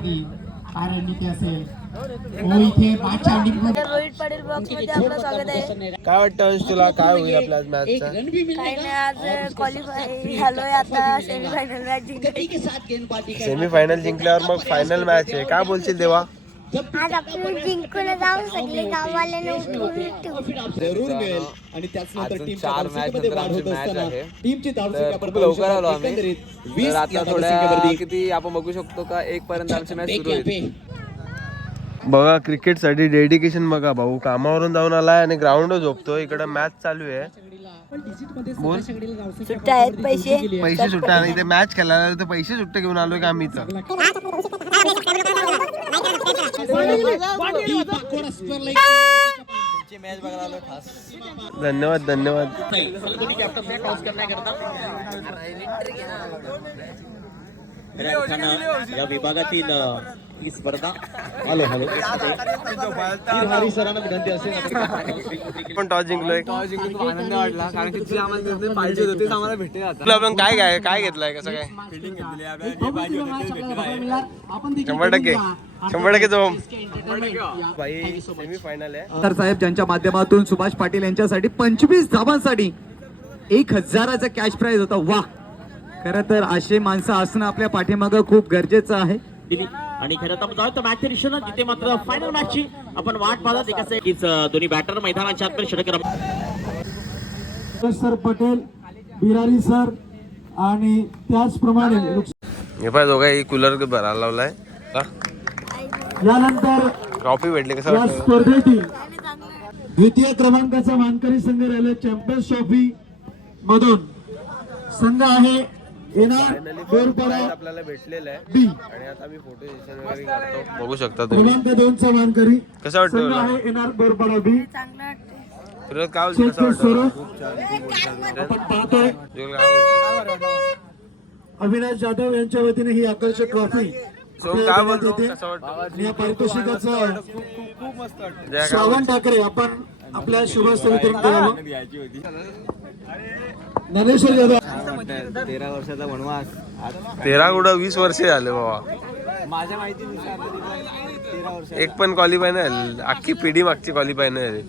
Rohit Patil blogs मध्ये आपलं स्वागत आहे. काय वाटतं अंश तुला, काय होईल आपल्या आज मॅचचा? काही नाही, आज क्वालिफाय झालोय, आता सेमीफायनल मॅच जिंकली. सेमीफायनल जिंकल्यावर मग फायनल मॅच आहे, काय बोलशील देवा? आज आपण जिंकून जाऊ, सगळे गाववाल्याने जरूर मिळेल आणि त्याचनंतर टीमच्या धावसंख्येमध्ये वाढ होत असताना टीमची धावसंख्या खूप लवकर आलो आम्ही. तर आता थोड्या किती आपण बघू शकतो का 1 पर्यंत आमची मॅच सुरू होईल. बघा क्रिकेटसाठी डेडिकेशन बघा भाऊ, कामावरून जाऊन आलाय आणि ग्राउंड झोपतो, इकडे मॅच चालू आहे. बोल, सुट्ट्या आहेत, पैसे सुट्टा आणि इथे मॅच खेळायला तर पैसे सुट्टे घेऊन आलोय का आम्ही इथं? धन्यवाद धन्यवाद. या विभागातील ही स्पर्धा हरी सरांना विनंती असेल. पण टॉस जिंकलोय. खूप आनंद वाटला कारण की जे आम्हाला पाहिजे होते तेच आम्हाला भेटले. आता आपण काय घेतलंय, कसं काय? फिल्डिंग घेतली आपल्याला, जे पाहिजे होते तेच भेटलेलं आहे. 100% जो भाई सेमीफायनल आहे. तर साहेब ज्यांच्या माध्यमातून सुभाष पाटील यांच्यासाठी 25 धावांसाठी 1000चा कॅश प्राइज होता. वाह, खरं तर असे माणसं असणं आपल्या पाठीमागं खूप गरजेचं आहे. आणि खरं तर जाऊ तर मॅच दिशेनं तिथे मात्र फायनल मॅचची आपण वाट पाहत एकाच हीच दोन्ही बॅटर मैदानाच्या आत षटक सर पटेल, बिरारी सर आणि त्याचप्रमाणे हे पाय दोघा कूलर भरायला लावलाय. यानंतर ट्रॉफी भेटली, कसं या वाटतं? स्पर्धेतील द्वितीय क्रमांकाचा मानकरी संघ राहिला चॅम्पियन्स ट्रॉफी मधून संघ आहे आपल्याला भेटलेलं आहे आणि आता मी फोटो सेशन वगैरे करतो, बघू शकता तुम्ही. क्रमांक 2चा मानकरी कसं वाटतं संघ तुला? आहे एनआर बोरपाडा बी. चांगलं वाटतंय. फिरोज काय बोलतो, कसं वाटतं? आपण पाहतोय जोल काय बोलतो? अविनाश जाधव यांच्या वतीने ही आकर्षक ट्रॉफी सोम काय बोलतो, कसं वाटतं? या पारितोषिकाचं जय काय श्रावण ठाकरे आपण आपल्या शुभस्थ वितरण करावं. ज्ञानेश्वर जाधव 13 वर्षाचा वनवास 13 कुठं 20 वर्षे झाले बाबा. माझ्या माहितीनुसार 13 वर्ष. एक पण क्वालिफाय नाही झाली, अख्खी पिढी मागची क्वालिफाय नाही झाली.